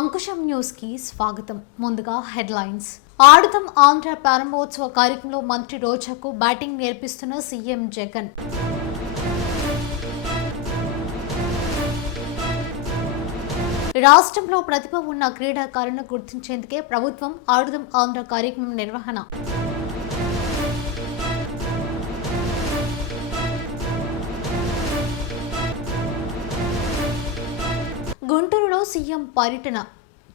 Ankusam news కి స్వాగతం. ముందుగా హెడ్లైన్స్. ఆడుదాం ఆంధ్ర ప్రారంభోత్సవ కార్యక్రమంలో మంత్రి రోజాకు బ్యాటింగ్ నేర్పిస్తున్న సీఎం జగన్. రాష్ట్రంలో ప్రతిభ ఉన్న క్రీడాకారులను గుర్తించేందుకే ప్రభుత్వం ఆడుదాం ఆంధ్ర కార్యక్రమం నిర్వహణ. గుంటూరులో సీఎం పర్యటన,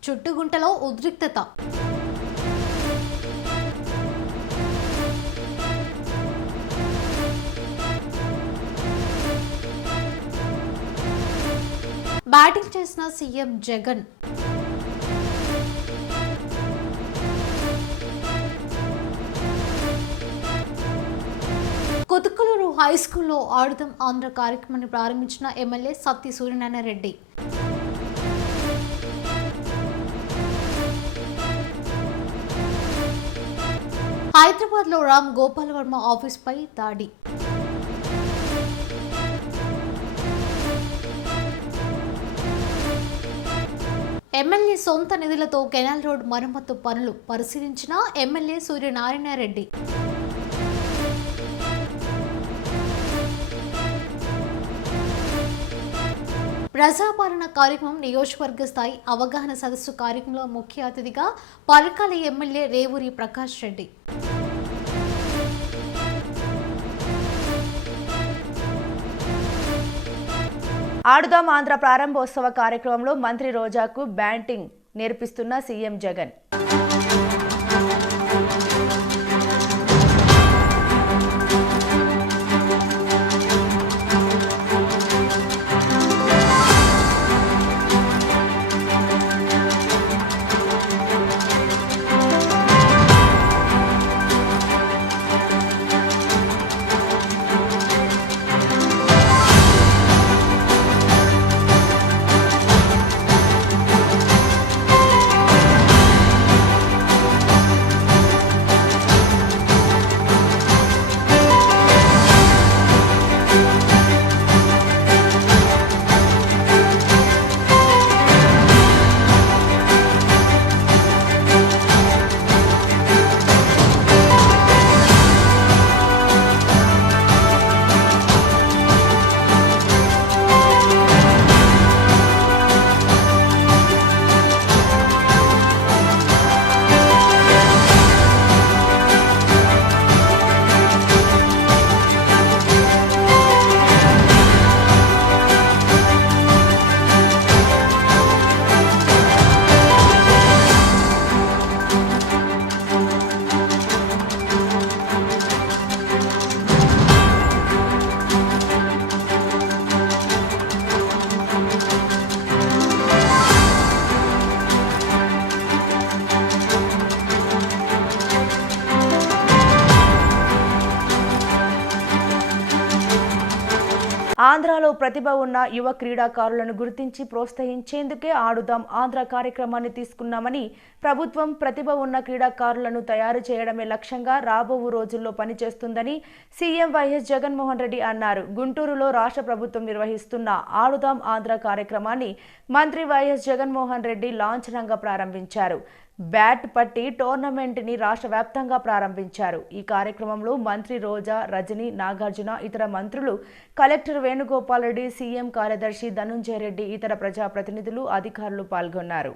చుట్టుగుంటలో ఉద్రిక్తత. బ్యాటింగ్ చేసిన సీఎం జగన్. కుతుకులూరు హైస్కూల్లో ఆడుదాం ఆంధ్ర కార్యక్రమాన్ని ప్రారంభించిన ఎమ్మెల్యే సత్తి సూర్యనారాయణ రెడ్డి. హైదరాబాద్ లో రామ్ గోపాల్ వర్మ ఆఫీస్ పై దాడి. ఎమ్మెల్యే సొంత నిధులతో కెనాల్ రోడ్ మరమ్మతు పనులు పరిశీలించిన ఎమ్మెల్యే సూర్యనారాయణ రెడ్డి. ప్రజాపాలన కార్యక్రమం నియోజకవర్గ స్థాయి అవగాహన సదస్సు కార్యక్రమంలో ముఖ్య అతిథిగా పరకాల ఎమ్మెల్యే రేవూరి ప్రకాష్ రెడ్డి. ఆడుదాం ఆంధ్ర ప్రారంభోత్సవ కార్యక్రమంలో మంత్రి రోజాకు బ్యాటింగ్ నేర్పిస్తున్న సీఎం జగన్. ఆంధ్రాలో ప్రతిభ ఉన్న యువ క్రీడాకారులను గుర్తించి ప్రోత్సహించేందుకే ఆడుదాం ఆంధ్ర కార్యక్రమాన్ని తీసుకున్నామని, ప్రభుత్వం ప్రతిభ ఉన్న క్రీడాకారులను తయారు చేయడమే లక్ష్యంగా రాబో రోజుల్లో పనిచేస్తుందని సీఎం వైఎస్ జగన్మోహన్ రెడ్డి అన్నారు. గుంటూరులో రాష్ట్ర ప్రభుత్వం నిర్వహిస్తున్న ఆడుదాం ఆంధ్ర కార్యక్రమాన్ని మంత్రి వైఎస్ జగన్మోహన్ రెడ్డి లాంఛనంగా ప్రారంభించారు. బ్యాట్ పట్టి టోర్నమెంట్ ని రాష్ట్ర వ్యాప్తంగా ప్రారంభించారు. ఈ కార్యక్రమంలో మంత్రి రోజా, రజని, నాగార్జున, ఇతర మంత్రులు, కలెక్టర్ వేణుగోపాల్ రెడ్డి, సీఎం కార్యదర్శి ధనుంజయ రెడ్డి, ఇతర ప్రజాప్రతినిధులు, అధికారులు పాల్గొన్నారు.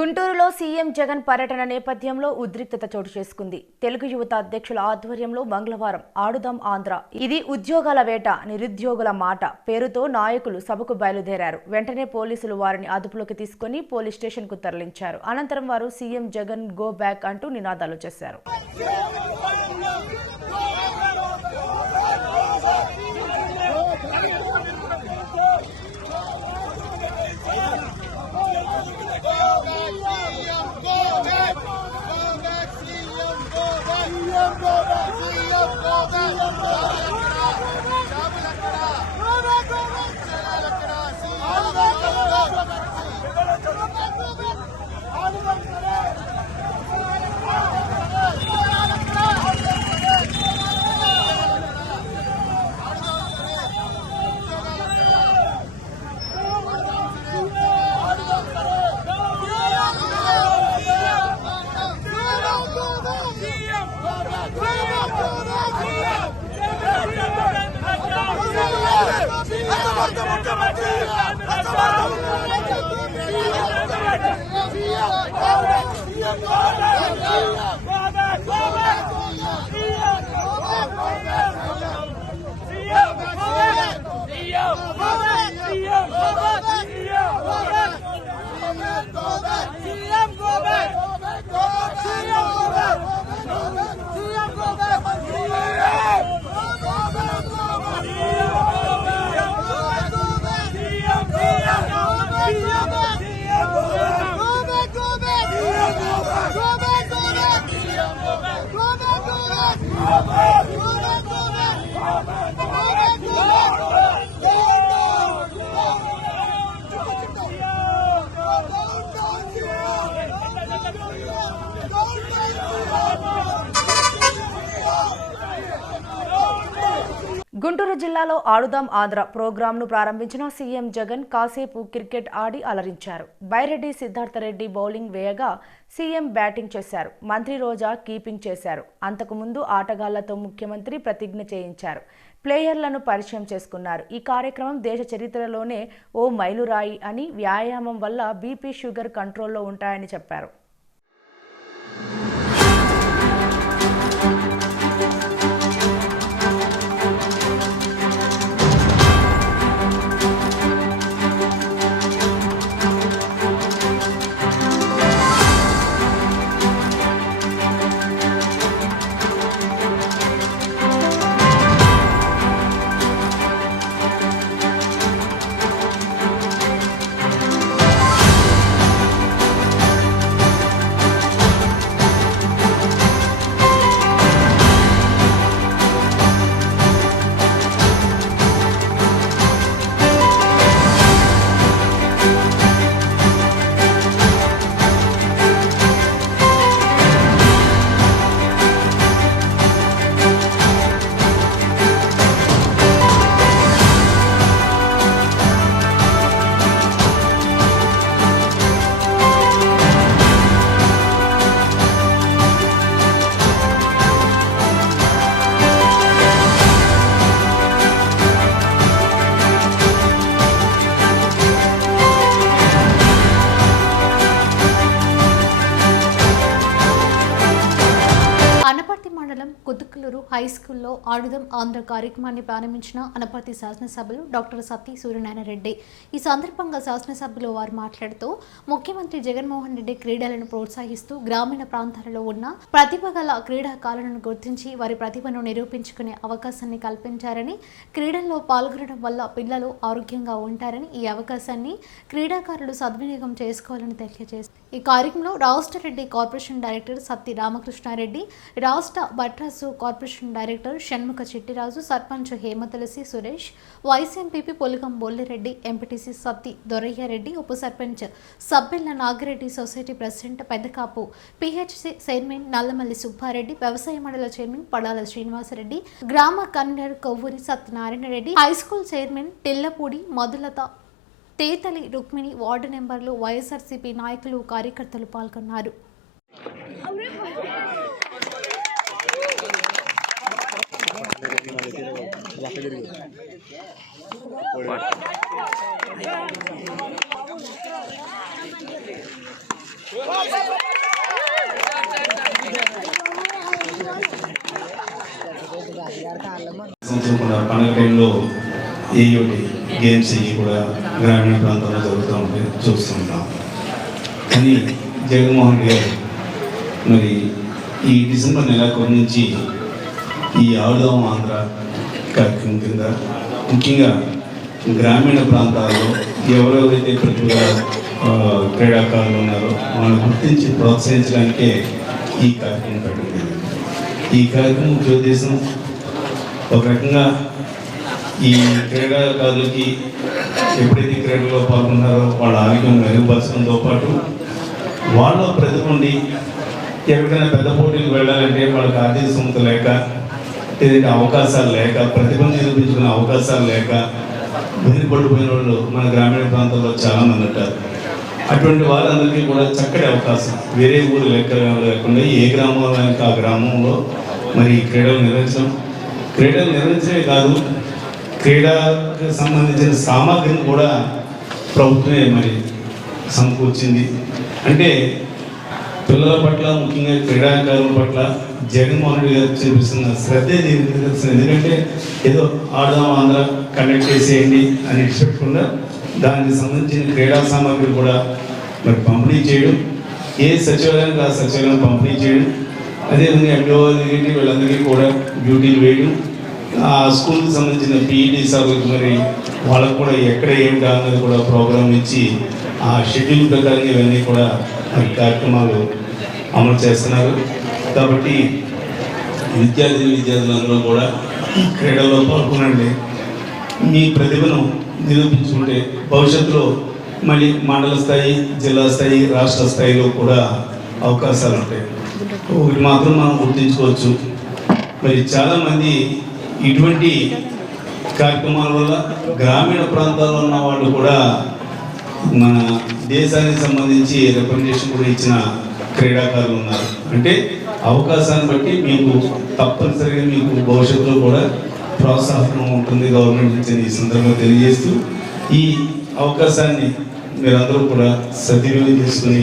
గుంటూరులో సీఎం జగన్ పర్యటన నేపథ్యంలో ఉద్రిక్తత చోటు చేసుకుంది. తెలుగు యువత అధ్యక్షుల ఆధ్వర్యంలో మంగళవారం ఆడుదాం ఆంధ్ర, ఇది ఉద్యోగాల వేట, నిరుద్యోగుల మాట పేరుతో నాయకులు సభకు బయలుదేరారు. వెంటనే పోలీసులు వారిని అదుపులోకి తీసుకుని పోలీస్ స్టేషన్ కు తరలించారు. అనంతరం వారు సీఎం జగన్ గో బ్యాక్ అంటూ నినాదాలు చేశారు. గుంటూరు జిల్లాలో ఆడుదాం ఆంధ్ర ప్రోగ్రాంను ప్రారంభించిన సీఎం జగన్ కాసేపు క్రికెట్ ఆడి అలరించారు. బైరెడ్డి సిద్ధార్థరెడ్డి బౌలింగ్ వేయగా సీఎం బ్యాటింగ్ చేశారు. మంత్రి రోజా కీపింగ్ చేశారు. అంతకుముందు ఆటగాళ్లతో ముఖ్యమంత్రి ప్రతిజ్ఞ చేయించారు. ప్లేయర్లను పరిచయం చేసుకున్నారు. ఈ కార్యక్రమం దేశ చరిత్రలోనే ఓ మైలురాయి అని, వ్యాయామం వల్ల బీపీ షుగర్ కంట్రోల్లో ఉంటాయని చెప్పారు. హై స్కూల్లో ఆడుదాం ఆంధ్ర కార్యక్రమాన్ని ప్రారంభించిన అనపర్తి శాసనసభ్యులు డాక్టర్ సత్తి సూర్యనారాయణ రెడ్డి. ఈ సందర్భంగా శాసనసభ్యులు వారు మాట్లాడుతూ ముఖ్యమంత్రి జగన్మోహన్ రెడ్డి క్రీడలను ప్రోత్సహిస్తూ గ్రామీణ ప్రాంతాలలో ఉన్న ప్రతిభ గల క్రీడాకారులను గుర్తించి వారి ప్రతిభను నిరూపించుకునే అవకాశాన్ని కల్పించారని, క్రీడల్లో పాల్గొనడం వల్ల పిల్లలు ఆరోగ్యంగా ఉంటారని, ఈ అవకాశాన్ని క్రీడాకారులు సద్వినియోగం చేసుకోవాలని తెలియజేశారు. ఈ కార్యక్రమంలో రాష్ట్ర రెడ్డి కార్పొరేషన్ డైరెక్టర్ సత్తి రామకృష్ణారెడ్డి, రాష్ట్ర Batrasu corporation director Shanmukha Chittiraju, sarpanch Hematulasi Suresh, vice MPP Poligam Bollireddy, MPTC Satti Dorayyareddy, ఉప sarpanch Sabbella Nagireddy, society president Peddakapu, PHC chairman Nallamalli Subbareddy, వ్యవసాయ మండల చైర్మన్ పడాల శ్రీనివాసరెడ్డి, గ్రామ convener Kovvuri Satyanarayana Reddy, high school chairman Tellapudi Madhulatha, Tetali Rukmini, ward నెంబర్లు, వైఎస్ఆర్సీపీ నాయకులు, కార్యకర్తలు పాల్గొన్నారు. పండుగ టైంలో ఏయోటి గేమ్స్ ఇవి కూడా గ్రామీణ ప్రాంతాల్లో జరుగుతూ ఉంటాయి, చూస్తుంటాం. కానీ జగన్మోహన్ రెడ్డి గారు మరి ఈ డిసెంబర్ నెలాఖరు నుంచి ఈ ఆడుదాం ఆంధ్ర కార్యక్రమం కింద ముఖ్యంగా గ్రామీణ ప్రాంతాల్లో ఎవరెవరైతే ప్రతిభ క్రీడాకారులు ఉన్నారో వాళ్ళని గుర్తించి ప్రోత్సహించడానికే ఈ కార్యక్రమం పెట్టింది. ఈ కార్యక్రమం ముఖ్య ఉద్దేశం ఒక రకంగా ఈ క్రీడాకారులకి ఎప్పుడైతే క్రీడల్లో పాల్గొన్నారో వాళ్ళ ఆరోగ్యం మెరుగుపరచడంతో పాటు వాళ్ళ ప్రతిభ ఉండి ఎక్కడికైనా పెద్ద పోటీలకు వెళ్ళాలంటే వాళ్ళకి ఆర్థిక స్థోమత లేక, ఏదైతే అవకాశాలు లేక, ప్రతిభను నిరూపించుకునే అవకాశాలు లేక వెనుకబడిపోయిన వాళ్ళు మన గ్రామీణ ప్రాంతాల్లో చాలామంది ఉంటారు. అటువంటి వాళ్ళందరికీ కూడా చక్కటి అవకాశం, వేరే ఊరు లేకుండా ఏ గ్రామంలో ఆ గ్రామంలో మరి క్రీడలు నిర్వహించడమే కాదు, క్రీడకు సంబంధించిన సామాగ్రిని కూడా ప్రభుత్వమే మరి సమకూర్చింది. అంటే పిల్లల పట్ల, ముఖ్యంగా క్రీడాకారుల పట్ల జగన్మోహన్ రెడ్డి గారు చూపిస్తున్న శ్రద్ధే దీనికి తెలుస్తుంది. ఎందుకంటే ఏదో ఆడదాం ఆంధ్ర కండక్ట్ చేసేయండి అని చెప్పకుండా దానికి సంబంధించిన క్రీడా సామాగ్రి కూడా మరి పంపిణీ చేయడం, ఏ సచివాలయానికి ఆ సచివాలయం పంపిణీ చేయడం, అదేవిధంగా ఎండిఓ వీళ్ళందరికీ కూడా డ్యూటీలు వేయడం, ఆ స్కూల్కి సంబంధించిన పీఈటీ సార్లకు మరి వాళ్ళకు కూడా ఎక్కడ ఏం కావాలన్నది కూడా ప్రోగ్రామ్ ఇచ్చి ఆ షెడ్యూల్ ప్రకారంగా ఇవన్నీ కూడా మరి కార్యక్రమాలు అమలు చేస్తున్నారు. కాబట్టి విద్యార్థులందరూ కూడా ఈ క్రీడల్లో పాల్గొనండి. మీ ప్రతిభను నిరూపించుకుంటే భవిష్యత్తులో మళ్ళీ మండల స్థాయి, జిల్లా స్థాయి, రాష్ట్ర స్థాయిలో కూడా అవకాశాలు ఉంటాయి. ఒకటి మాత్రం మనం గుర్తించుకోవచ్చు, మరి చాలామంది ఇటువంటి కార్యక్రమాల వల్ల గ్రామీణ ప్రాంతాల్లో ఉన్న వాళ్ళు కూడా మన దేశానికి సంబంధించి రిప్రజెంటేషన్ కూడా ఇచ్చిన క్రీడాకారులు ఉన్నారు. అంటే అవకాశాన్ని బట్టి మీకు తప్పనిసరిగా మీకు భవిష్యత్తులో కూడా ప్రోత్సాహం ఉంటుంది గవర్నమెంట్ నుంచి ఈ సందర్భంగా తెలియజేస్తూ, ఈ అవకాశాన్ని మీరందరూ కూడా సద్వినియోగం చేసుకుని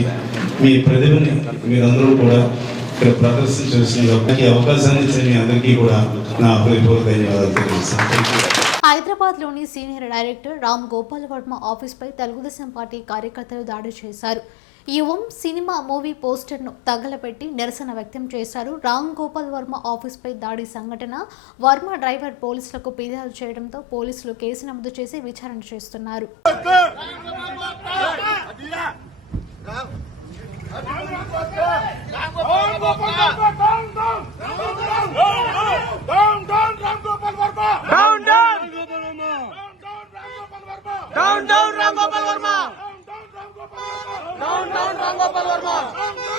మీ ప్రతిభని మీరందరూ కూడా ఇక్కడ ప్రదర్శించాల్సిందిగా ఈ అవకాశాన్ని ఇచ్చిన మీ అందరికీ కూడా నా హృదయపూర్వక ధన్యవాదాలు తెలియజేస్తాను. హైదరాబాద్లోని సీనియర్ డైరెక్టర్ రామ్ గోపాల్ వర్మ ఆఫీస్పై తెలుగుదేశం పార్టీ కార్యకర్తలు దాడి చేశారు. యువం సినిమా మూవీ పోస్టర్ను తగలబెట్టి నిరసన వ్యక్తం చేశారు. రామ్ గోపాల్ వర్మ ఆఫీస్పై దాడి సంఘటన వర్మ డ్రైవర్ పోలీసులకు ఫిర్యాదు చేయడంతో పోలీసులు కేసు నమోదు చేసి విచారణ చేస్తున్నారు.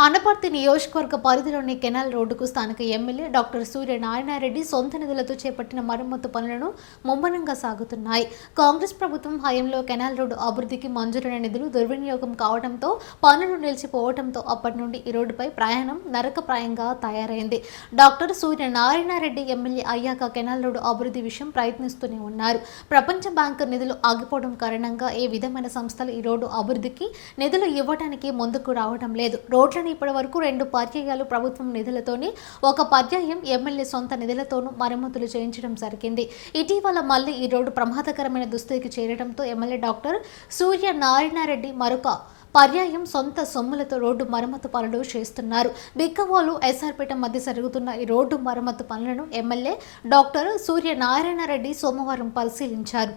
అనపర్తి నియోజకవర్గ పరిధిలోని కెనాల్ రోడ్డుకు స్థానిక ఎమ్మెల్యే డాక్టర్ సూర్యనారాయణరెడ్డి సొంత నిధులతో చేపట్టిన మరమ్మతు పనులను ముమ్మరంగా సాగుతున్నాయి. కాంగ్రెస్ ప్రభుత్వం హయాంలో కెనాల్ రోడ్డు అభివృద్ధికి మంజూరైన నిధులు దుర్వినియోగం కావడంతో పనులు నిలిచిపోవడంతో అప్పటి నుండి ఈ రోడ్డుపై ప్రయాణం నరకప్రాయంగా తయారైంది. డాక్టర్ సూర్యనారాయణరెడ్డి ఎమ్మెల్యే అయ్యాక కెనాల్ రోడ్డు అభివృద్ధి విషయం ప్రయత్నిస్తూనే ఉన్నారు. ప్రపంచ బ్యాంకు నిధులు ఆగిపోవడం కారణంగా ఏ విధమైన సంస్థలు ఈ రోడ్డు అభివృద్ధికి నిధులు ఇవ్వడానికి ముందుకు రావడం లేదు. రోడ్లను ఇప్పటి వరకు 2 పర్యాయాలు ప్రభుత్వం నిధులతోని, ఒక పర్యాయం ఎమ్మెల్యే సొంత నిధులతోనూ మరమ్మతులు చేయించడం జరిగింది. ఇటీవల మళ్లీ ఈ రోడ్డు ప్రమాదకరమైన దుస్థితికి చేరడంతో ఎమ్మెల్యే డాక్టర్ సూర్యనారాయణరెడ్డి మరొక పర్యాయం సొంత సొమ్ములతో రోడ్డు మరమ్మతు పనులు చేస్తున్నారు. బిక్కవోలు ఎస్ఆర్పేట మధ్య జరుగుతున్న ఈ రోడ్డు మరమ్మతు పనులను ఎమ్మెల్యే డాక్టర్ సూర్యనారాయణరెడ్డి సోమవారం పరిశీలించారు.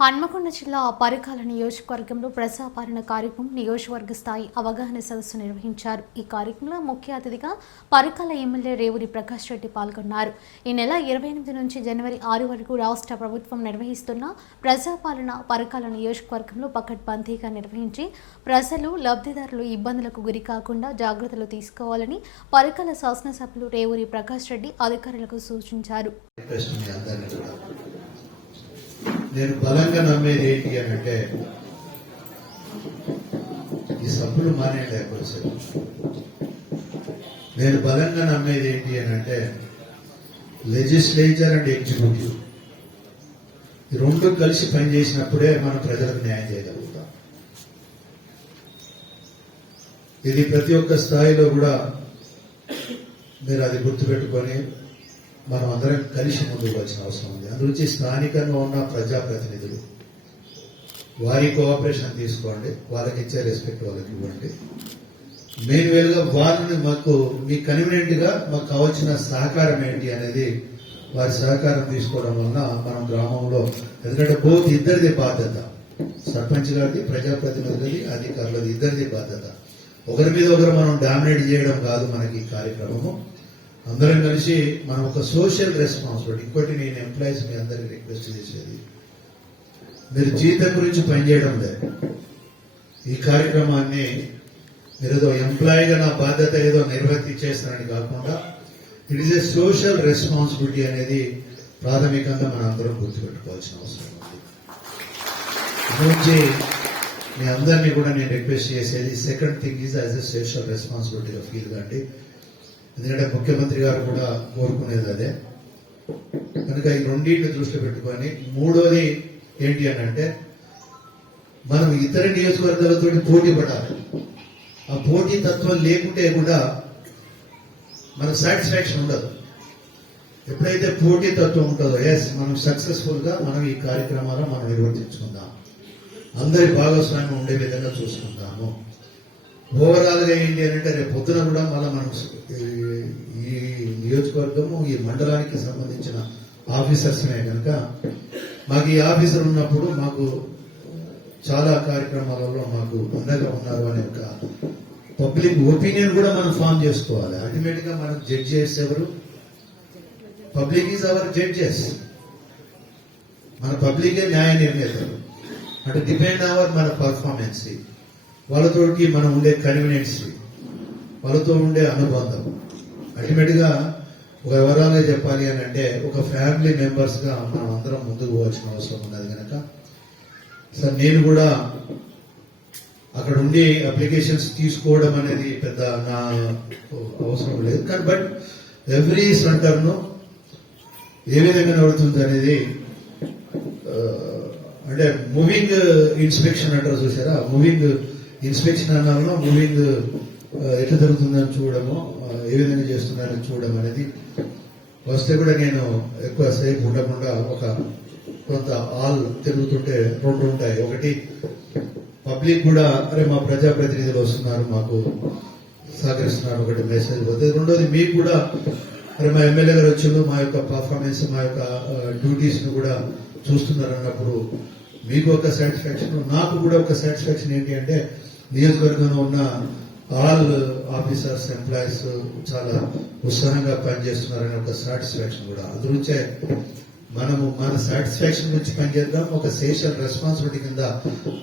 హన్మకొండ జిల్లా పరికాల నియోజకవర్గంలో ప్రజాపాలన కార్యక్రమం నియోజకవర్గ స్థాయి అవగాహన సదస్సు నిర్వహించారు. ఈ కార్యక్రమంలో ముఖ్య అతిథిగా పరికాల ఎమ్మెల్యే రేవూరి ప్రకాష్ రెడ్డి పాల్గొన్నారు. ఈ నెల 28 నుంచి జనవరి 6 వరకు రాష్ట్ర ప్రభుత్వం నిర్వహిస్తున్న ప్రజాపాలన పరికాల నియోజకవర్గంలో పకడ్బందీగా నిర్వహించి ప్రజలు లబ్ధిదారులు ఇబ్బందులకు గురి కాకుండా జాగ్రత్తలు తీసుకోవాలని పరికాల శాసనసభ్యులు రేవూరి ప్రకాష్ రెడ్డి అధికారులకు సూచించారు. నేను బలంగా నమ్మేది ఏంటి అని అంటే ఈ సభ్యులు మానేయలేకపోతే నేను బలంగా నమ్మేది ఏంటి అని అంటే లెజిస్లేచర్ అండ్ ఎగ్జిక్యూటివ్ ఈ రెండు కలిసి పనిచేసినప్పుడే మనం ప్రజలకు న్యాయం చేయగలుగుతాం. ఇది ప్రతి ఒక్క స్థాయిలో కూడా మీరు అది గుర్తుపెట్టుకొని మనం అందరం కలిసి ముందుకు వచ్చిన అవసరం ఉంది. అందుగురించి స్థానికంగా ఉన్న ప్రజాప్రతినిధులు వారి కోఆపరేషన్ తీసుకోండి, వాళ్ళకి ఇచ్చే రెస్పెక్ట్ వాళ్ళకి ఇవ్వండి. మెయిన్వేల్గా వాళ్ళని మాకు మీ కన్వీనియంట్ గా మాకు కావాల్సిన సహకారం ఏంటి అనేది వారి సహకారం తీసుకోవడం వలన మనం గ్రామంలో, ఎందుకంటే బోత్ ఇద్దరిది బాధ్యత, సర్పంచ్ గారిది, ప్రజాప్రతినిధులది, అధికారులది ఇద్దరిది బాధ్యత. ఒకరి మీద ఒకరు మనం డామినేట్ చేయడం కాదు మనకి ఈ కార్యక్రమము. అందరం కలిసి మనం ఒక సోషల్ రెస్పాన్సిబిలిటీ. ఇంకోటి నేను ఎంప్లాయీస్ మీ అందరికి రిక్వెస్ట్ చేసేది, మీరు జీతం గురించి పనిచేయడం లేదు. ఈ కార్యక్రమాన్ని మీరు ఏదో ఎంప్లాయీగా నా బాధ్యత ఏదో నిర్వర్తించేస్తానని కాకుండా it is a social responsibility అనేది ప్రాథమికంగా మనం అందరం గుర్తుపెట్టుకోవాల్సిన అవసరం ఉంది. గురించి మీ అందరినీ కూడా నేను రిక్వెస్ట్ చేసేది, second thing is as a social రెస్పాన్సిబిలిటీగా ఫీల్ కాండి. ఎందుకంటే ముఖ్యమంత్రి గారు కూడా కోరుకునేది అదే. కనుక ఈ రెండింటిని దృష్టిలో పెట్టుకొని, మూడోది ఏంటి అని అంటే మనం ఇతర నియోజకవర్గాలతో పోటీ పడాలి. ఆ పోటీ తత్వం లేకుంటే కూడా మనకు సాటిస్ఫాక్షన్ ఉండదు. ఎప్పుడైతే పోటీ తత్వం ఉంటుందో, ఎస్ మనం సక్సెస్ఫుల్ గా మనం ఈ కార్యక్రమాలను మనం నిర్వర్తించుకుందాం, అందరి భాగస్వామ్యం ఉండే విధంగా చూసుకుందాము. ఓవరాల్ గా ఏంటి అంటే రేపు పొద్దున కూడా మళ్ళీ మనం ఈ నియోజకవర్గము, ఈ మండలానికి సంబంధించిన ఆఫీసర్స్నే కనుక మాకు ఈ ఆఫీసర్ ఉన్నప్పుడు మాకు చాలా కార్యక్రమాలలో మాకు అండగా ఉన్నారు అనే ఒక పబ్లిక్ ఒపీనియన్ కూడా మనం ఫామ్ చేసుకోవాలి. అల్టిమేట్ గా మనకు జడ్జెస్ ఎవరు? Public is our judges. మన పబ్లికే న్యాయ నిర్ణేతలు. అంటే డిపెండ్ అవర్ మన పర్ఫార్మెన్స్, వాళ్ళతోటి మనం ఉండే కన్వీనియన్స్, వాళ్ళతో ఉండే అనుబంధం. అల్టిమేట్ గా ఒక వివరాలుగా చెప్పాలి అని అంటే ఒక ఫ్యామిలీ మెంబర్స్ గా మనం అందరం ముందుకు పోవాల్సిన అవసరం ఉన్నది. కనుక సార్ నేను కూడా అక్కడ ఉండి అప్లికేషన్స్ తీసుకోవడం అనేది పెద్ద నా అవసరం లేదు. కానీ బట్ ఎవ్రీ సెంటర్ ను ఏ విధంగా నడుతుంది అనేది, అంటే మూవింగ్ ఇన్స్పెక్షన్ అంటారు చూసారా, మూవింగ్ ఇన్స్పెక్షన్ అన్నాను, మూవింగ్ ఎట్లా జరుగుతుందని చూడడము, ఏ విధంగా చేస్తున్నారని చూడడం అనేది. వస్తే కూడా నేను ఎక్కువ సేపు ఉండకుండా ఒక కొంత ఆల్ తిరుగుతుంటే రెండు ఉంటాయి. ఒకటి పబ్లిక్ కూడా అరే మా ప్రజాప్రతినిధులు వస్తున్నారు, మాకు సహకరిస్తున్నారు, ఒకటి మెసేజ్ పోతుంది. రెండోది మీకు కూడా అరే మా ఎమ్మెల్యే గారు వచ్చిండు, మా యొక్క పర్ఫార్మెన్స్, మా యొక్క డ్యూటీస్ ను కూడా చూస్తున్నారు అన్నప్పుడు మీకు ఒక సాటిస్ఫాక్షన్, నాకు కూడా ఒక సాటిస్ఫాక్షన్. ఏంటి అంటే నియోజకవర్గంలో ఉన్న ఆల్ ఆఫీసర్స్, ఎంప్లాయీస్ చాలా ఉత్సాహంగా పనిచేస్తున్నారనే ఒక సాటిస్ఫాక్షన్ కూడా. అందుగురించే మనము మన సాటిస్ఫాక్షన్ గురించి పనిచేద్దాం, ఒక సోషల్ రెస్పాన్సిబిలిటీ కింద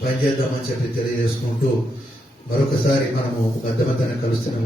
పనిచేద్దామని చెప్పి తెలియజేసుకుంటూ మరొకసారి మనము పెద్ద కలుస్తున్నాము.